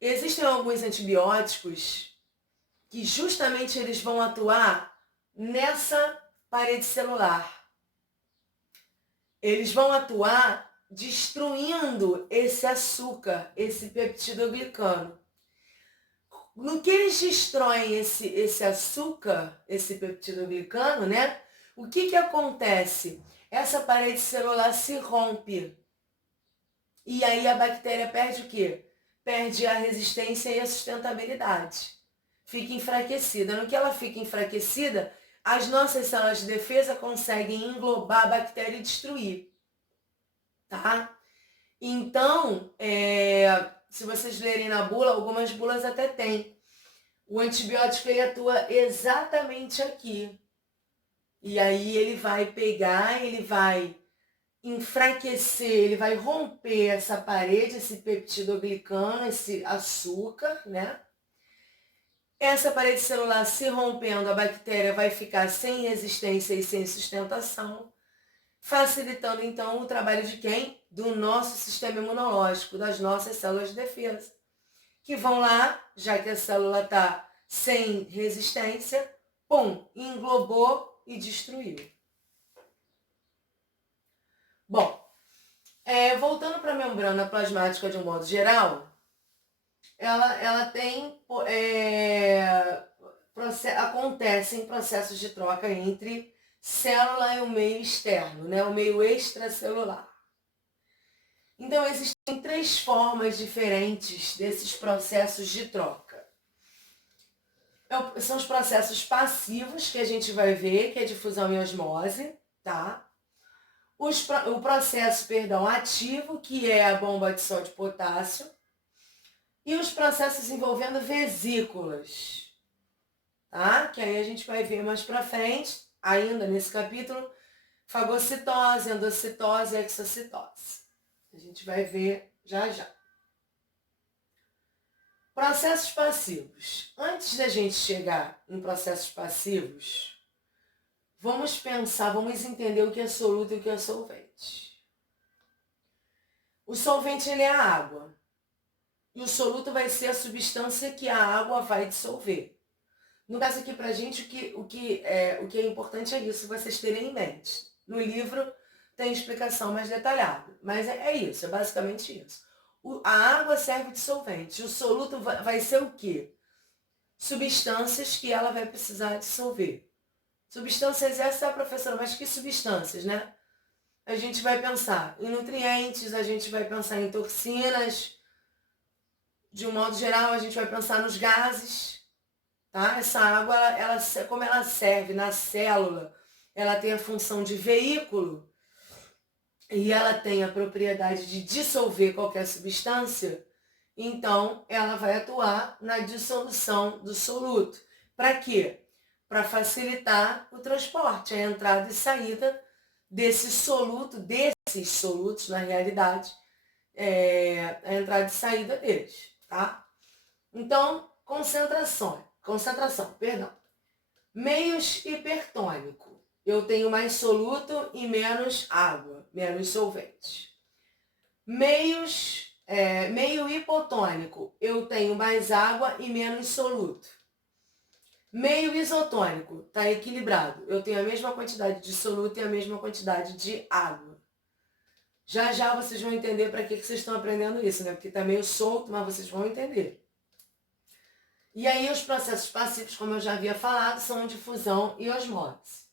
existem alguns antibióticos que justamente eles vão atuar nessa parede celular. Eles vão atuar destruindo esse açúcar, esse peptidoglicano. No que eles destroem esse açúcar, esse peptidoglicano, né? O que acontece? Essa parede celular se rompe. E aí a bactéria perde o quê? Perde a resistência e a sustentabilidade. Fica enfraquecida. No que ela fica enfraquecida, as nossas células de defesa conseguem englobar a bactéria e destruir. Tá? Então, se vocês lerem na bula, algumas bulas até tem. O antibiótico ele atua exatamente aqui. E aí ele vai pegar, ele vai enfraquecer, ele vai romper essa parede, esse peptidoglicano, esse açúcar, né? Essa parede celular se rompendo, a bactéria vai ficar sem resistência e sem sustentação, facilitando então o trabalho de quem? Do nosso sistema imunológico, das nossas células de defesa, que vão lá, já que a célula está sem resistência, pum, englobou e destruiu. Bom, voltando para a membrana plasmática de um modo geral, ela tem, acontecem processos de troca entre célula e o meio externo, né? O meio extracelular. Então, existem 3 formas diferentes desses processos de troca. São os processos passivos, que a gente vai ver, que é difusão e osmose, tá? O processo, ativo, que é a bomba de sódio e potássio, e os processos envolvendo vesículas, tá? Que aí a gente vai ver mais pra frente, ainda nesse capítulo, fagocitose, endocitose e exocitose. A gente vai ver já já. Processos passivos. Antes da gente chegar em processos passivos, vamos entender o que é soluto e o que é solvente. O solvente ele é a água. E o soluto vai ser a substância que a água vai dissolver. No caso aqui pra gente, o que é importante é isso, vocês terem em mente. No livro tem explicação mais detalhada, mas é isso, é basicamente isso. A água serve de solvente. O soluto vai ser o quê? Substâncias que ela vai precisar dissolver. Substâncias essas, professora, mas que substâncias, né? A gente vai pensar em nutrientes, a gente vai pensar em toxinas. De um modo geral, a gente vai pensar nos gases, tá? Essa água, como ela serve na célula, ela tem a função de veículo e ela tem a propriedade de dissolver qualquer substância, então ela vai atuar na dissolução do soluto. Para quê? Para facilitar o transporte, a entrada e saída desses solutos, na realidade, a entrada e saída deles, tá? Então, concentração, meios hipertônico. Eu tenho mais soluto e menos água, menos solvente. Meio hipotônico, eu tenho mais água e menos soluto. Meio isotônico, está equilibrado. Eu tenho a mesma quantidade de soluto e a mesma quantidade de água. Já já vocês vão entender para que vocês estão aprendendo isso, né? Porque está meio solto, mas vocês vão entender. E aí os processos passivos, como eu já havia falado, são difusão e osmose.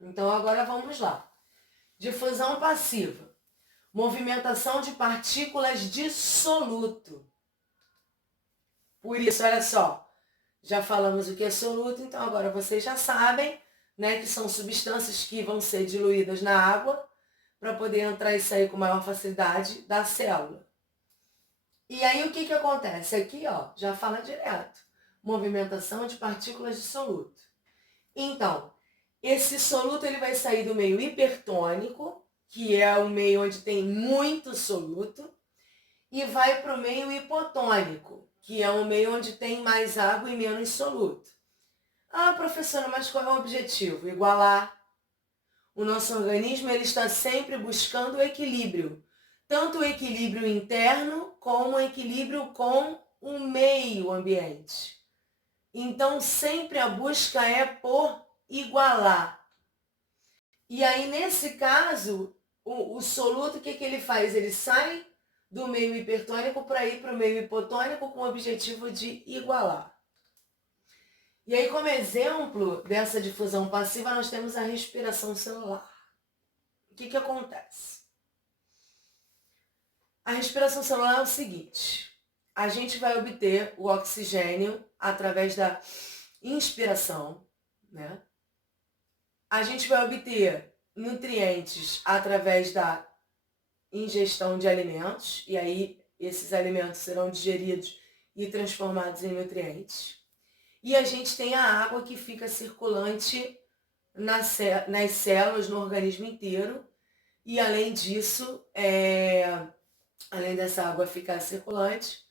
Então agora vamos lá. Difusão passiva. Movimentação de partículas de soluto. Por isso, olha só, já falamos o que é soluto, então agora vocês já sabem, né, que são substâncias que vão ser diluídas na água para poder entrar e sair com maior facilidade da célula. E aí o que acontece? Aqui, ó, já fala direto. Movimentação de partículas de soluto. Então, esse soluto ele vai sair do meio hipertônico, que é o meio onde tem muito soluto, e vai para o meio hipotônico, que é o meio onde tem mais água e menos soluto. Ah, professora, mas qual é o objetivo? Igualar. O nosso organismo ele está sempre buscando o equilíbrio. Tanto o equilíbrio interno como o equilíbrio com o meio ambiente. Então, sempre a busca é por igualar. E aí, nesse caso, o soluto, o que ele faz? Ele sai do meio hipertônico para ir para o meio hipotônico com o objetivo de igualar. E aí, como exemplo dessa difusão passiva, nós temos a respiração celular. O que acontece? A respiração celular é o seguinte: a gente vai obter o oxigênio através da inspiração, né? A gente vai obter nutrientes através da ingestão de alimentos, e aí esses alimentos serão digeridos e transformados em nutrientes. E a gente tem a água que fica circulante nas células, no organismo inteiro, e além disso, além dessa água ficar circulante,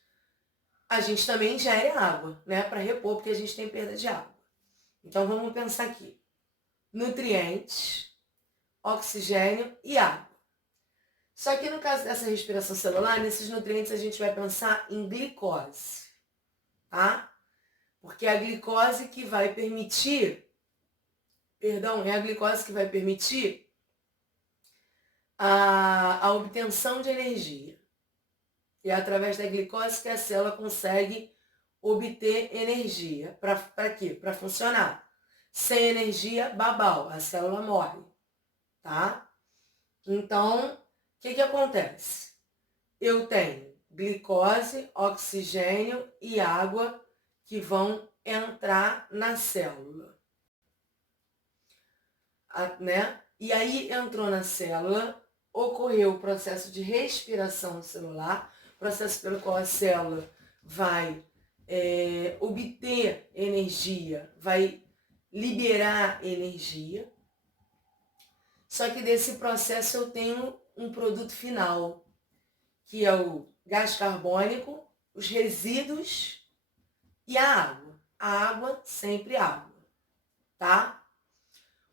a gente também ingere água, né, para repor, porque a gente tem perda de água. Então vamos pensar aqui: nutrientes, oxigênio e água. Só que no caso dessa respiração celular, nesses nutrientes a gente vai pensar em glicose, tá? Porque é a glicose que vai permitir, a obtenção de energia. E é através da glicose que a célula consegue obter energia. Para quê? Para funcionar. Sem energia, babau, a célula morre, tá? Então, o que acontece? Eu tenho glicose, oxigênio e água que vão entrar na célula, né? E aí entrou na célula, ocorreu o processo de respiração celular, processo pelo qual a célula vai obter energia, vai liberar energia. Só que desse processo eu tenho um produto final, que é o gás carbônico, os resíduos e a água. A água, sempre água, tá?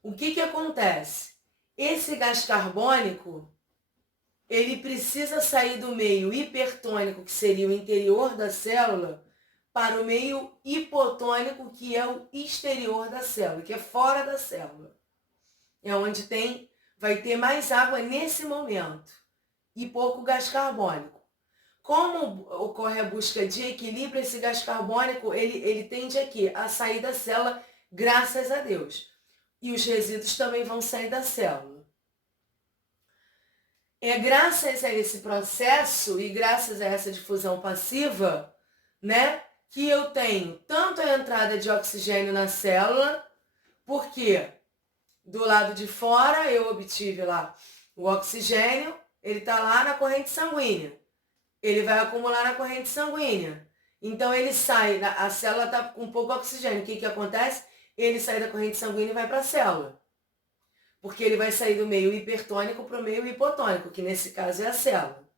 O que acontece? Esse gás carbônico, ele precisa sair do meio hipertônico, que seria o interior da célula, para o meio hipotônico, que é o exterior da célula, que é fora da célula. É onde vai ter mais água nesse momento e pouco gás carbônico. Como ocorre a busca de equilíbrio, esse gás carbônico, ele tende a quê? A sair da célula, graças a Deus. E os resíduos também vão sair da célula. É graças a esse processo e graças a essa difusão passiva, né, que eu tenho tanto a entrada de oxigênio na célula, porque do lado de fora eu obtive lá o oxigênio, ele está lá na corrente sanguínea. Ele vai acumular na corrente sanguínea. Então ele sai, a célula está com pouco oxigênio. O que acontece? Ele sai da corrente sanguínea e vai para a célula. Porque ele vai sair do meio hipertônico para o meio hipotônico, que nesse caso é a célula.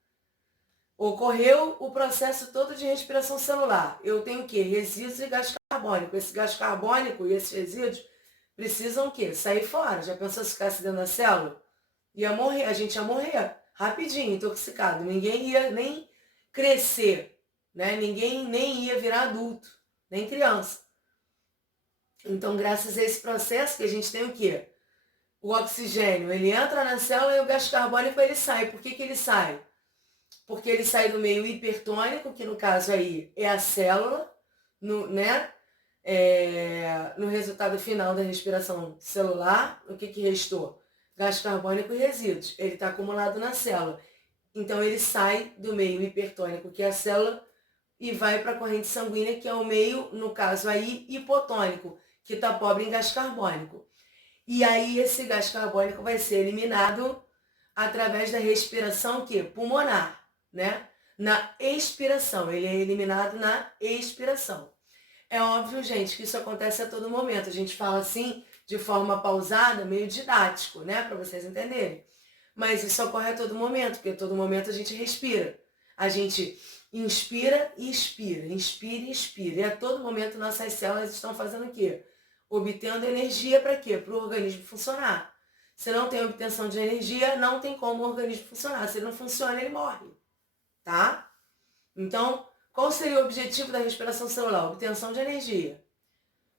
Ocorreu o processo todo de respiração celular. Eu tenho o quê? Resíduos e gás carbônico. Esse gás carbônico e esses resíduos precisam o quê? Sair fora. Já pensou se ficasse dentro da célula? Ia morrer, a gente ia morrer rapidinho, intoxicado. Ninguém ia nem crescer, né? Ninguém nem ia virar adulto, nem criança. Então, graças a esse processo que a gente tem o quê? O oxigênio, ele entra na célula e o gás carbônico ele sai. Por que ele sai? Porque ele sai do meio hipertônico, que no caso aí é a célula, no resultado final da respiração celular. O que restou? Gás carbônico e resíduos. Ele está acumulado na célula. Então ele sai do meio hipertônico, que é a célula, e vai para a corrente sanguínea, que é o meio, no caso aí, hipotônico, que está pobre em gás carbônico. E aí esse gás carbônico vai ser eliminado através da respiração pulmonar, né? Na expiração, ele é eliminado na expiração. É óbvio, gente, que isso acontece a todo momento. A gente fala assim, de forma pausada, meio didático, né? Para vocês entenderem. Mas isso ocorre a todo momento, porque a todo momento a gente respira. A gente inspira e expira, inspira e expira. E a todo momento nossas células estão fazendo o quê? Obtendo energia para quê? Para o organismo funcionar. Se não tem obtenção de energia, não tem como o organismo funcionar. Se ele não funciona, ele morre. Tá? Então, Qual seria o objetivo da respiração celular? Obtenção de energia.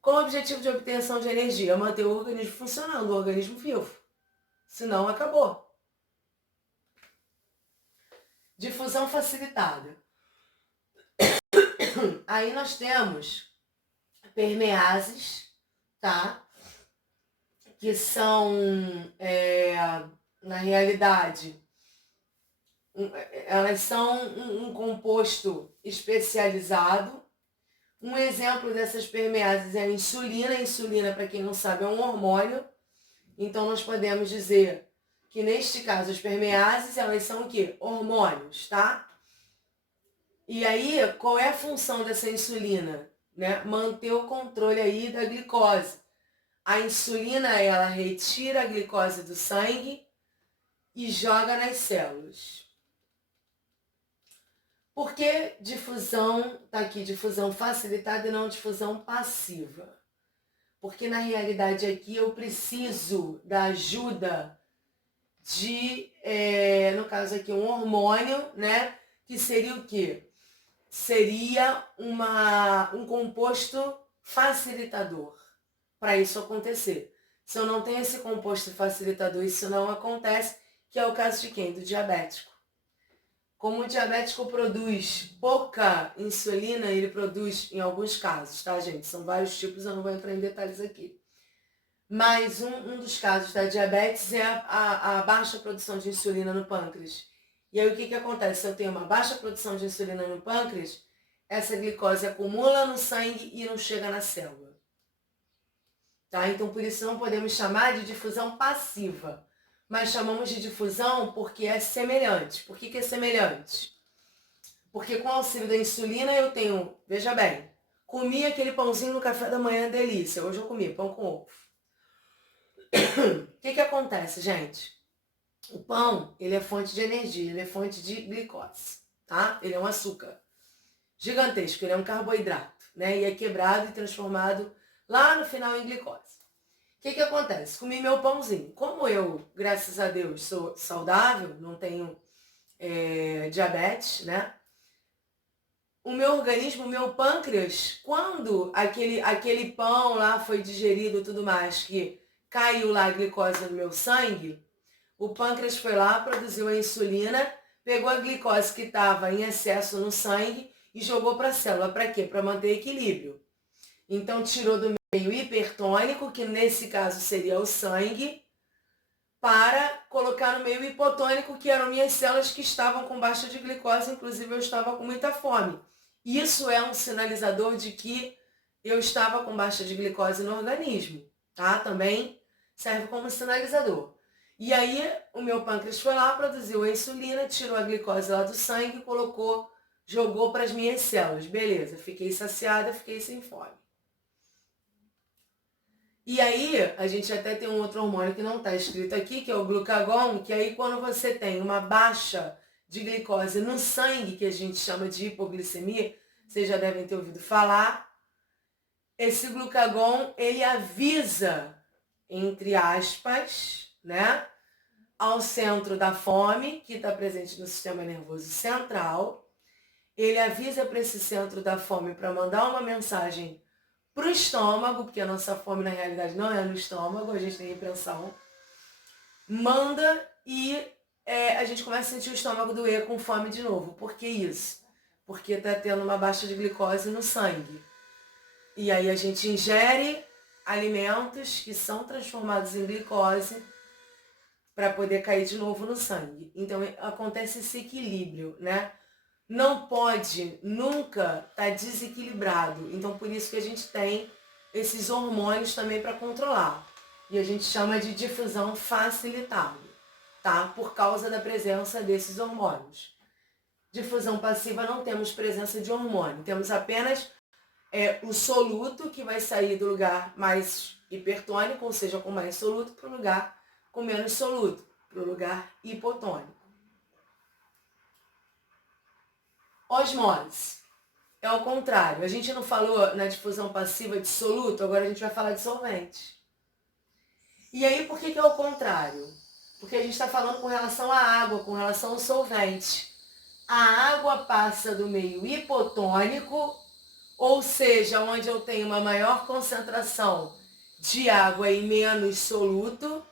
Qual o objetivo de obtenção de energia? Manter o organismo funcionando, o organismo vivo. Senão, acabou. Difusão facilitada. Aí nós temos permeases, tá? Que são, na realidade, elas são um composto especializado. Um exemplo dessas permeases é a insulina. A insulina, para quem não sabe, é um hormônio. Então, nós podemos dizer que, neste caso, as permeases, elas são o quê? Hormônios, tá? E aí, qual é a função dessa insulina? Né? Manter o controle aí da glicose. A insulina, ela retira a glicose do sangue e joga nas células. Por que difusão, tá aqui, difusão facilitada e não difusão passiva? Porque na realidade aqui eu preciso da ajuda de, no caso aqui, um hormônio, né? Que seria o quê? Seria um composto facilitador para isso acontecer. Se eu não tenho esse composto facilitador, isso não acontece, que é o caso de quem? Do diabético. Como o diabético produz pouca insulina, ele produz em alguns casos, tá, gente? São vários tipos, eu não vou entrar em detalhes aqui. Mas um dos casos da diabetes é a baixa produção de insulina no pâncreas. E aí o que acontece? Se eu tenho uma baixa produção de insulina no pâncreas, essa glicose acumula no sangue e não chega na célula. Tá? Então por isso não podemos chamar de difusão passiva. Mas chamamos de difusão porque é semelhante. Por que é semelhante? Porque com o auxílio da insulina eu tenho, veja bem, comi aquele pãozinho no café da manhã, delícia. Hoje eu comi pão com ovo. O que acontece, gente? O pão, ele é fonte de energia, ele é fonte de glicose, tá? Ele é um açúcar gigantesco, ele é um carboidrato, né? E é quebrado e transformado lá no final em glicose. O que acontece? Comi meu pãozinho. Como eu, graças a Deus, sou saudável, não tenho diabetes, né? O meu organismo, o meu pâncreas, quando aquele pão lá foi digerido e tudo mais, que caiu lá a glicose no meu sangue, o pâncreas foi lá, produziu a insulina, pegou a glicose que estava em excesso no sangue e jogou para a célula. Para quê? Para manter equilíbrio. Então, tirou do meio hipertônico, que nesse caso seria o sangue, para colocar no meio hipotônico, que eram minhas células que estavam com baixa de glicose, inclusive eu estava com muita fome. Isso é um sinalizador de que eu estava com baixa de glicose no organismo, tá? Também serve como sinalizador. E aí o meu pâncreas foi lá, produziu a insulina, tirou a glicose lá do sangue, colocou, jogou para as minhas células. Beleza, fiquei saciada, fiquei sem fome. E aí, a gente até tem um outro hormônio que não está escrito aqui, que é o glucagon, que aí quando você tem uma baixa de glicose no sangue, que a gente chama de hipoglicemia, vocês já devem ter ouvido falar, esse glucagon, ele avisa, entre aspas, né, ao centro da fome, que está presente no sistema nervoso central, ele avisa para esse centro da fome para mandar uma mensagem para o estômago, porque a nossa fome na realidade não é no estômago, a gente tem repreensão, manda e a gente começa a sentir o estômago doer com fome de novo. Por que isso? Porque está tendo uma baixa de glicose no sangue. E aí a gente ingere alimentos que são transformados em glicose para poder cair de novo no sangue. Então acontece esse equilíbrio, né? Não pode nunca estar desequilibrado. Então, por isso que a gente tem esses hormônios também para controlar. E a gente chama de difusão facilitada, tá? Por causa da presença desses hormônios. Difusão passiva não temos presença de hormônio. Temos apenas o soluto, que vai sair do lugar mais hipertônico, ou seja, com mais soluto, para o lugar com menos soluto, para o lugar hipotônico. Osmose. É o contrário. A gente não falou na difusão passiva de soluto, agora a gente vai falar de solvente. E aí, por que é o contrário? Porque a gente está falando com relação à água, com relação ao solvente. a água passa do meio hipotônico, ou seja, onde eu tenho uma maior concentração de água e menos soluto,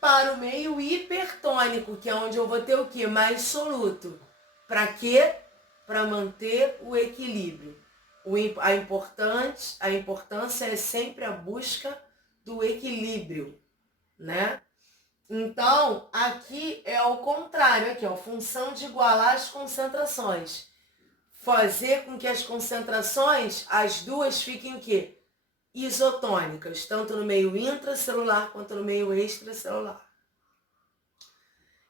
para o meio hipertônico, que é onde eu vou ter o quê? Mais soluto. Para quê? Para manter o equilíbrio. A importância é sempre a busca do equilíbrio, né? Então, aqui é o contrário, aqui, ó, função de igualar as concentrações. Fazer com que as concentrações, as duas fiquem o quê? Isotônicas, tanto no meio intracelular quanto no meio extracelular.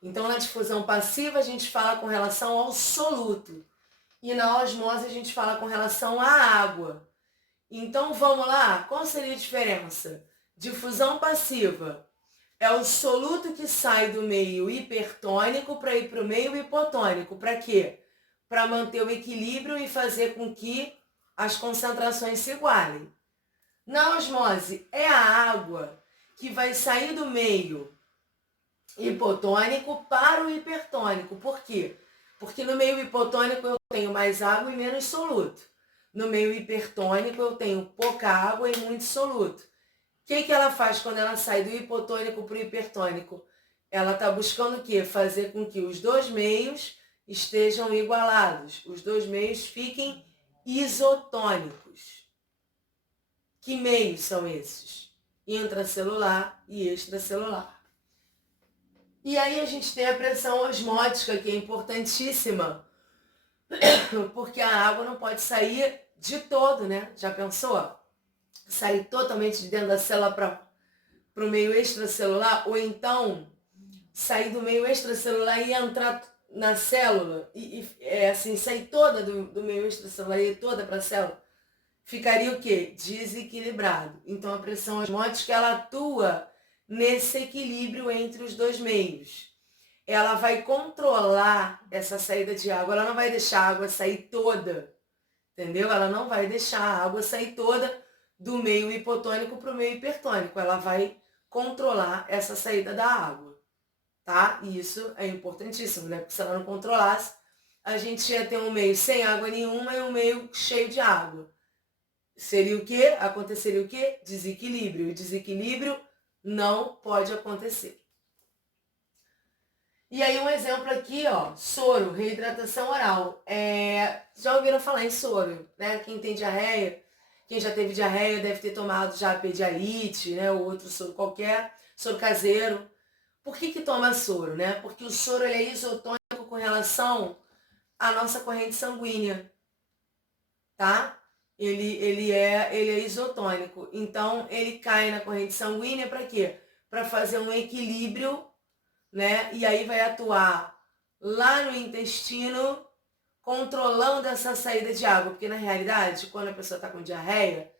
Então, na difusão passiva, a gente fala com relação ao soluto. E na osmose, a gente fala com relação à água. Então, vamos lá? Qual seria a diferença? Difusão passiva é o soluto que sai do meio hipertônico para ir para o meio hipotônico. Para quê? Para manter o equilíbrio e fazer com que as concentrações se igualem. Na osmose, é a água que vai sair do meio hipotônico para o hipertônico. Por quê? Porque no meio hipotônico eu tenho mais água e menos soluto. No meio hipertônico eu tenho pouca água e muito soluto. O que ela faz quando ela sai do hipotônico para o hipertônico? Ela está buscando o quê? Fazer com que os dois meios estejam igualados. Os dois meios fiquem isotônicos. Que meios são esses? Intracelular e extracelular. E aí a gente tem a pressão osmótica, que é importantíssima, porque a água não pode sair de todo, né? Já pensou? Sair totalmente de dentro da célula para o meio extracelular, ou então sair do meio extracelular e entrar na célula, assim, sair toda do meio extracelular e ir toda para a célula, ficaria o quê? Desequilibrado. Então a pressão osmótica, ela atua nesse equilíbrio entre os dois meios. Ela vai controlar essa saída de água, ela não vai deixar a água sair toda, entendeu? Ela não vai deixar a água sair toda do meio hipotônico para o meio hipertônico, ela vai controlar essa saída da água, tá? E isso é importantíssimo, né? Porque se ela não controlasse, a gente ia ter um meio sem água nenhuma e um meio cheio de água. Seria o quê? Aconteceria o quê? Desequilíbrio. E desequilíbrio não pode acontecer. E aí um exemplo aqui, ó, soro, reidratação oral. Já ouviram falar em soro, né? Quem tem diarreia, quem já teve diarreia deve ter tomado já Pedialite, né? Ou outro soro qualquer, soro caseiro. Por que toma soro, né? Porque o soro ele é isotônico com relação à nossa corrente sanguínea, tá? Ele é isotônico. Então, ele cai na corrente sanguínea para quê? Para fazer um equilíbrio, né? E aí vai atuar lá no intestino, controlando essa saída de água. Porque, na realidade, quando a pessoa está com diarreia,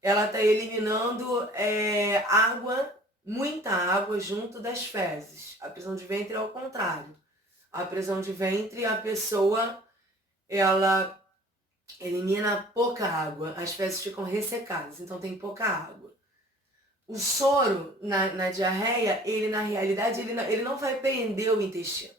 ela está eliminando água, muita água, junto das fezes. A prisão de ventre é ao contrário. A prisão de ventre, a pessoa, ela elimina pouca água, as fezes ficam ressecadas, então tem pouca água. O soro na diarreia, ele na realidade, ele não vai prender o intestino.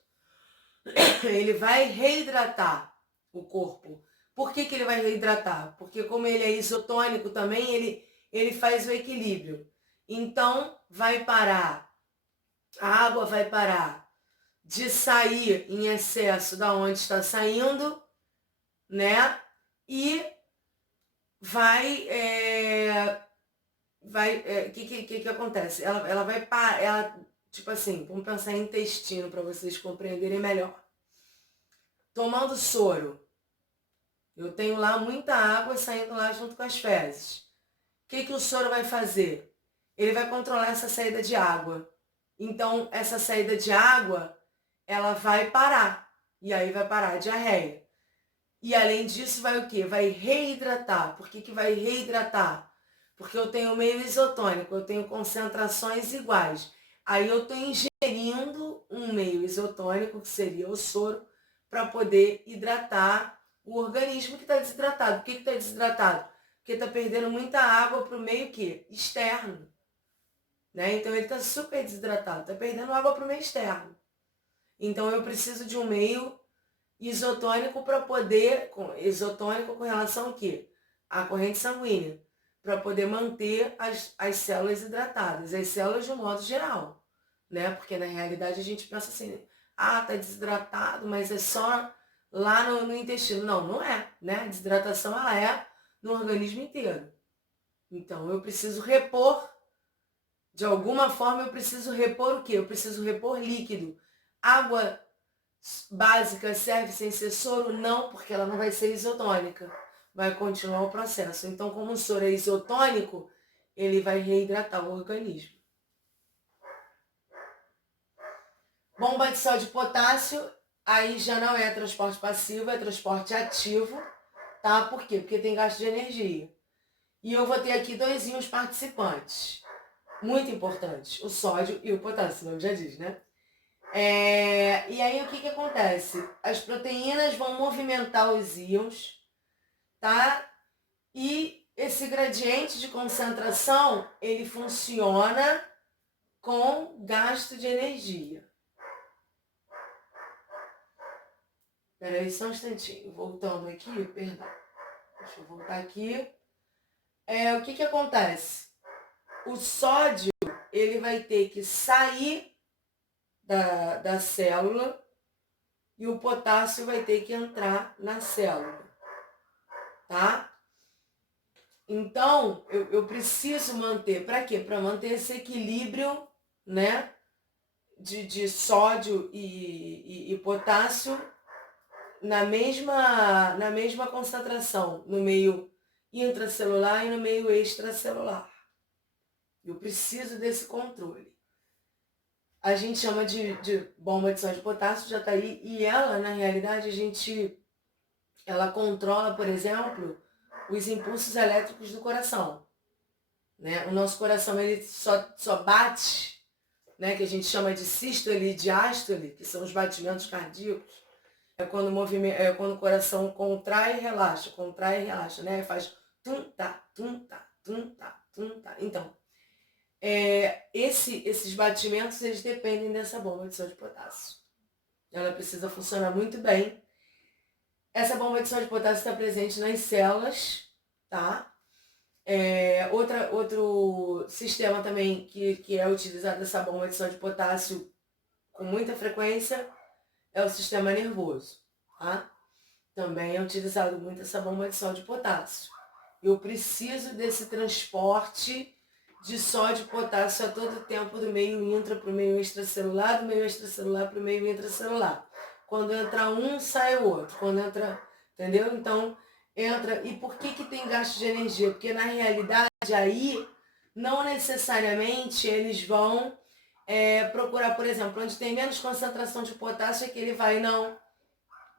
Ele vai reidratar o corpo. Por que ele vai reidratar? Porque como ele é isotônico também, ele faz o equilíbrio. Então, vai parar, a água vai parar de sair em excesso da onde está saindo, né? E vai, que acontece? Ela vai parar, tipo assim, vamos pensar em intestino para vocês compreenderem melhor. Tomando soro, eu tenho lá muita água saindo lá junto com as fezes. O que o soro vai fazer? Ele vai controlar essa saída de água. Então, essa saída de água, ela vai parar. E aí vai parar a diarreia. E além disso, vai o quê? Vai reidratar. Por que vai reidratar? Porque eu tenho meio isotônico, eu tenho concentrações iguais. Aí eu estou ingerindo um meio isotônico, que seria o soro, para poder hidratar o organismo que está desidratado. Por que está desidratado? Porque está perdendo muita água para o meio quê? Externo. Né? Então ele está super desidratado, está perdendo água para o meio externo. Então eu preciso de um meio isotônico isotônico com relação ao quê? À corrente sanguínea, para poder manter as células hidratadas, as células de um modo geral, né? Porque na realidade a gente pensa assim, tá desidratado, mas é só lá no intestino. Não, não é, né? A desidratação ela é no organismo inteiro. Então eu preciso repor, de alguma forma eu preciso repor o quê? Eu preciso repor líquido. Água básica serve sem ser soro? Não, porque ela não vai ser isotônica. Vai continuar o processo. Então, como o soro é isotônico, ele vai reidratar o organismo. Bomba de sal de potássio, aí já não é transporte passivo, é transporte ativo, tá? Por quê? Porque tem gasto de energia. E eu vou ter aqui dois íons participantes, muito importantes, o sódio e o potássio, o nome já diz, né? E aí o que acontece? As proteínas vão movimentar os íons, tá? E esse gradiente de concentração, ele funciona com gasto de energia. Peraí só um instantinho, voltando aqui, perdão. Deixa eu voltar aqui. O que acontece? O sódio, ele vai ter que sair da célula e o potássio vai ter que entrar na célula, tá? Então, eu preciso manter, para quê? Para manter esse equilíbrio, né, de sódio e potássio na mesma concentração, no meio intracelular e no meio extracelular. Eu preciso desse controle. A gente chama de bomba de sódio e potássio, já está aí, e ela, na realidade, ela controla, por exemplo, os impulsos elétricos do coração. Né? O nosso coração, ele só bate, né, que a gente chama de sístole e diástole, que são os batimentos cardíacos. É quando o coração contrai e relaxa, né? Faz tum-tá, tum-tá, tum-tá, tum-tá. Então, esses batimentos, eles dependem dessa bomba de sódio e potássio. Ela precisa funcionar muito bem. Essa bomba de sódio e potássio está presente nas células, tá? Outro sistema também que é utilizado essa bomba de sódio e potássio com muita frequência é o sistema nervoso, tá? Também é utilizado muito essa bomba de sódio e potássio. Eu preciso desse transporte de sódio e potássio a todo tempo do meio intra para o meio extracelular, do meio extracelular para o meio intracelular. Quando entra um, sai o outro. Quando entra, entendeu? Então, entra. E por que tem gasto de energia? Porque na realidade aí, não necessariamente eles vão procurar, por exemplo, onde tem menos concentração de potássio é que ele vai, não.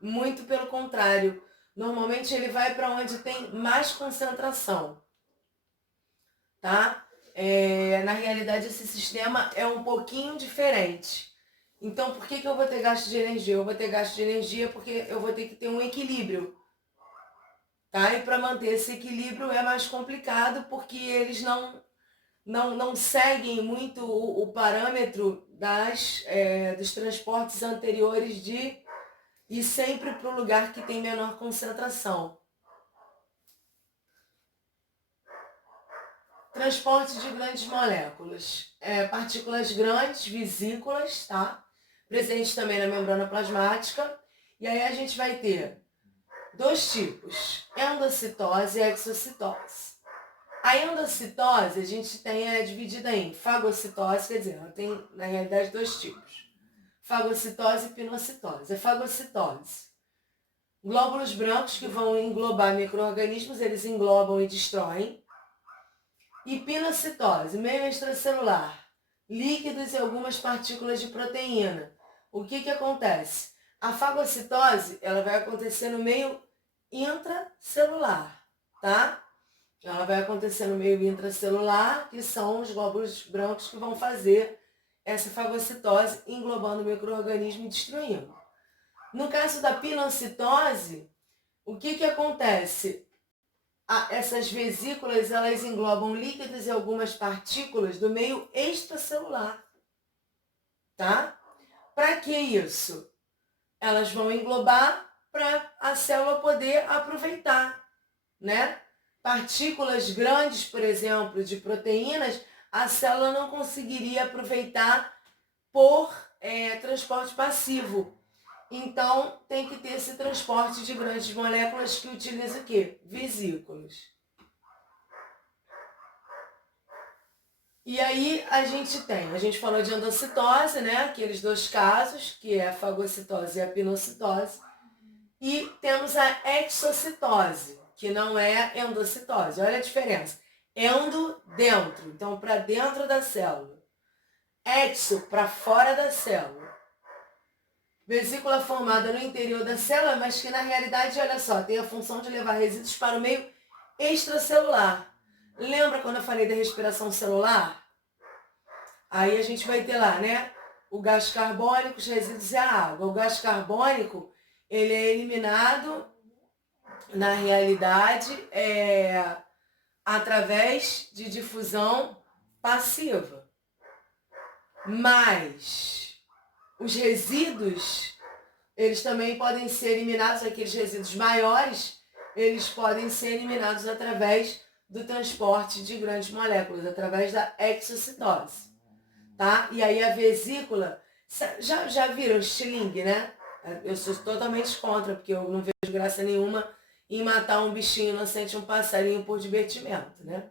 Muito pelo contrário. Normalmente ele vai para onde tem mais concentração, tá? Na realidade esse sistema é um pouquinho diferente. Então por que eu vou ter gasto de energia? Eu vou ter gasto de energia porque eu vou ter que ter um equilíbrio, tá? E para manter esse equilíbrio é mais complicado porque eles não seguem muito o parâmetro dos transportes anteriores e sempre para o lugar que tem menor concentração. Transporte de grandes moléculas. Partículas grandes, vesículas, tá? Presentes também na membrana plasmática. E aí a gente vai ter dois tipos, endocitose e exocitose. A endocitose a gente tem dividida em fagocitose, quer dizer, ela tem na realidade dois tipos. Fagocitose e pinocitose. A fagocitose. Glóbulos brancos que vão englobar micro-organismos, eles englobam e destroem. E pinocitose, meio extracelular, líquidos e algumas partículas de proteína. O que acontece? A fagocitose, ela vai acontecer no meio intracelular, tá? Ela vai acontecer no meio intracelular, que são os glóbulos brancos que vão fazer essa fagocitose, englobando o micro-organismo e destruindo. No caso da pinocitose, o que acontece? Essas vesículas, elas englobam líquidos e algumas partículas do meio extracelular, tá? Para que isso? Elas vão englobar para a célula poder aproveitar, né? Partículas grandes, por exemplo, de proteínas, a célula não conseguiria aproveitar por transporte passivo. Então, tem que ter esse transporte de grandes moléculas que utiliza o quê? Vesículas. E aí a gente falou de endocitose, né? Aqueles dois casos, que é a fagocitose e a pinocitose. E temos a exocitose, que não é endocitose. Olha a diferença. Endo, dentro. Então, para dentro da célula. Exo, para fora da célula. Vesícula formada no interior da célula, mas que na realidade, olha só, tem a função de levar resíduos para o meio extracelular. Lembra quando eu falei da respiração celular? Aí a gente vai ter lá, né? O gás carbônico, os resíduos e a água. O gás carbônico, ele é eliminado, na realidade, através de difusão passiva. Mas os resíduos, eles também podem ser eliminados, aqueles resíduos maiores, eles podem ser eliminados através do transporte de grandes moléculas, através da exocitose, tá? E aí a vesícula, já viram estilingue, né? Eu sou totalmente contra, porque eu não vejo graça nenhuma em matar um bichinho inocente, um passarinho por divertimento, né?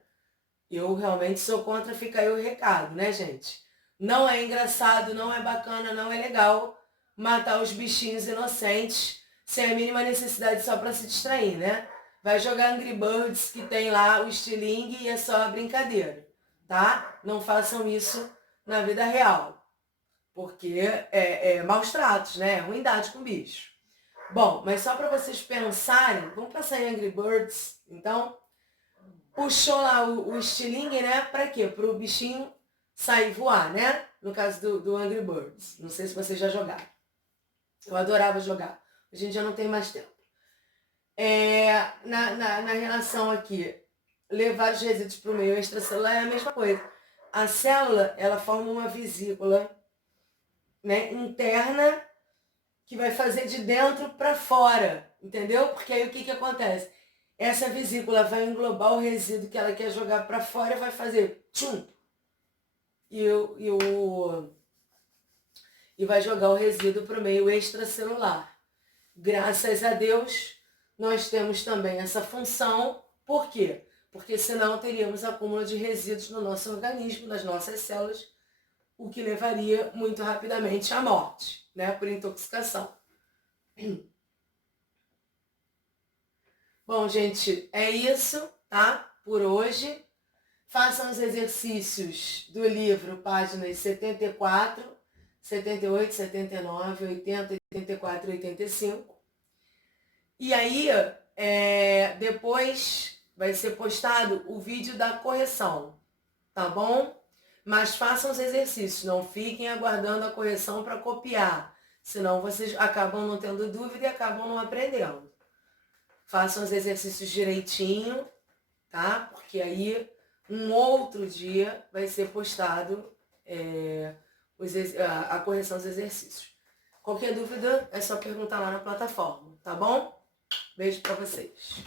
Eu realmente sou contra, fica aí o recado, né, gente? Não é engraçado, não é bacana, não é legal matar os bichinhos inocentes sem a mínima necessidade só para se distrair, né? Vai jogar Angry Birds, que tem lá o estilingue e é só brincadeira, tá? Não façam isso na vida real, porque é maus tratos, né? É ruindade com bicho. Bom, mas só para vocês pensarem, vamos passar em Angry Birds, então. Puxou lá o estilingue, né? Para quê? Para o bichinho sair voar, né? No caso do Angry Birds. Não sei se vocês já jogaram. Eu adorava jogar. Hoje em dia não tem mais tempo. Na relação aqui, levar os resíduos para o meio extracelular é a mesma coisa. A célula, ela forma uma vesícula, né, interna, que vai fazer de dentro para fora, entendeu? Porque aí o que acontece? Essa vesícula vai englobar o resíduo que ela quer jogar para fora e vai fazer tchum! E vai jogar o resíduo para o meio extracelular. Graças a Deus, nós temos também essa função. Por quê? Porque senão teríamos acúmulo de resíduos no nosso organismo, nas nossas células, o que levaria muito rapidamente à morte, né? Por intoxicação. Bom, gente, é isso, tá? Por hoje. Façam os exercícios do livro, páginas 74, 78, 79, 80, 84 e 85. E aí, depois vai ser postado o vídeo da correção, tá bom? Mas façam os exercícios, não fiquem aguardando a correção para copiar, senão vocês acabam não tendo dúvida e acabam não aprendendo. Façam os exercícios direitinho, tá? Porque aí, um outro dia, vai ser postado a correção dos exercícios. Qualquer dúvida, é só perguntar lá na plataforma, tá bom? Beijo pra vocês.